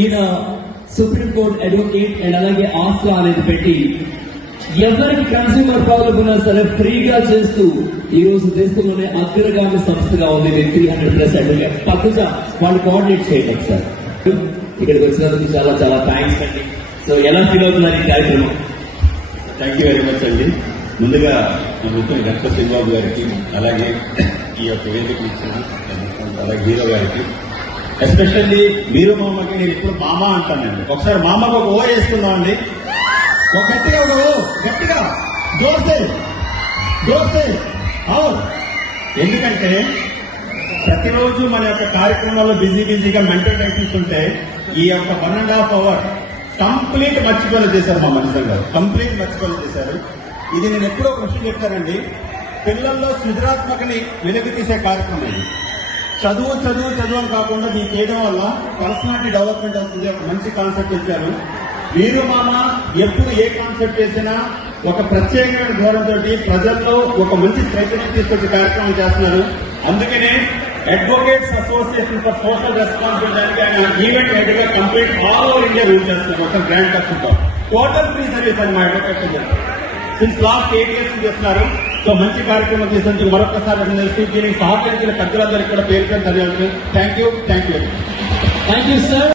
ఈయన supreme court advocate and అలాగే ఆస్ట్రా అనేది పెట్టి ఎవరికి కన్స్యూమర్ ప్రాబ్లం ఉన్నా సరే ఫ్రీగా చేస్తూ ఈ రోజు దేశంలోనే అగ్రగామి సంస్థగా ఉంది 300+ అడ్వకేట్. పక్కగా వాళ్ళు కోఆర్డినేట్ చేయడం సార్. ఇక్కడికి వచ్చినందుకు చాలా చాలా థ్యాంక్స్ అండి. సో ఎలా ఫీల్ అవుతున్నారు ఈ కార్యక్రమం? థ్యాంక్ యూ వెరీ మచ్ అండి. ముందుగా డాక్టర్ శ్రీబాబు గారికి, అలాగే ఈ యొక్క వేదిక ఇచ్చిన అలాగే హీరో గారికి, ఎస్పెషల్లీ మీరు మామకి నేను ఇప్పుడు మామ అంటానండి. ఒకసారి మామకు ఒక ఓ వేసుకుందాం అండి. ఒక గట్టిగా ఒక ఓ, గట్టిగా జోర్సే జోర్సే అవును. ఎందుకంటే ప్రతిరోజు మన యొక్క కార్యక్రమాల్లో బిజీగా మెంటల్ టెన్షన్స్ ఉంటే ఈ యొక్క 1.5 hour కంప్లీట్ మర్చిపోయిన చేశారు మా మనిషి గారు. కంప్లీట్ మర్చిపోయిన చేశారు. ఇది నేను ఎప్పుడో ఒక విషయం చెప్తానండి. పిల్లల్లో సృజనాత్మకని వెలుగు తీసే కార్యక్రమం ఇది. చదువు చదువు చదువు అని కాకుండా దీన్ని చేయడం వల్ల పర్సనాలిటీ డెవలప్మెంట్ అవుతుంది. ఒక మంచి కాన్సెప్ట్ ఇచ్చారు. వీరు మామ ఎప్పుడు ఏ కాన్సెప్ట్ చేసినా ఒక ప్రత్యేకమైన ధోరణితో ప్రజల్లో ఒక మంచి చైతన్యం తీసుకొచ్చే కార్యక్రమం చేస్తున్నారు. అందుకనే advocates association for social responsibility ఆయన ఈవెంట్ హెడ్ గా complete all over India rule చేస్తున్నారు. మొత్తం గ్రాండ్ ఖర్చుతో టోటల్ ఫ్రీ సర్వీస్ అని మా అడ్వకేట్ సిన్స్ లాస్ట్ 8 years చేస్తున్నారు. సో మంచి కార్యక్రమం చేసినందుకు మరొకసారి దీనికి సహకరించిన పెద్దలందరికీ కూడా పేరు ధన్యవాదాలు. Thank you sir.